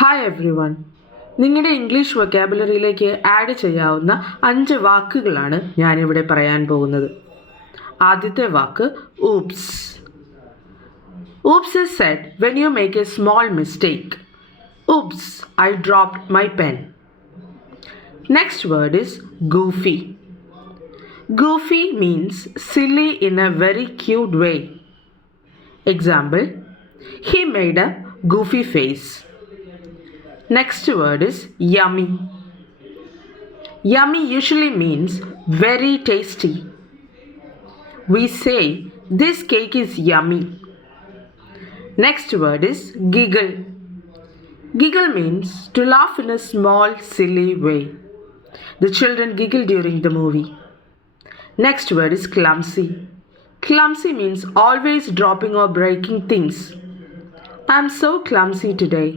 Hi every one. നിങ്ങളുടെ English വൊക്കാബുലറിയിലേക്ക് add ചെയ്യാവുന്ന 5 വാക്കുകളാണ് ഞാനിവിടെ പറയാൻ പോകുന്നത്. ആദ്യത്തെ വാക്ക് oops. Oops is said when you make a small mistake. Oops, I dropped my pen. Next word is goofy. Goofy means silly in a very cute way. Example, he made a goofy face. Next word is yummy. Yummy usually means very tasty. We say this cake is yummy. Next word is giggle. Giggle means to laugh in a small silly way. The children giggle during the movie. Next word is clumsy. Clumsy means always dropping or breaking things. I'm so clumsy today.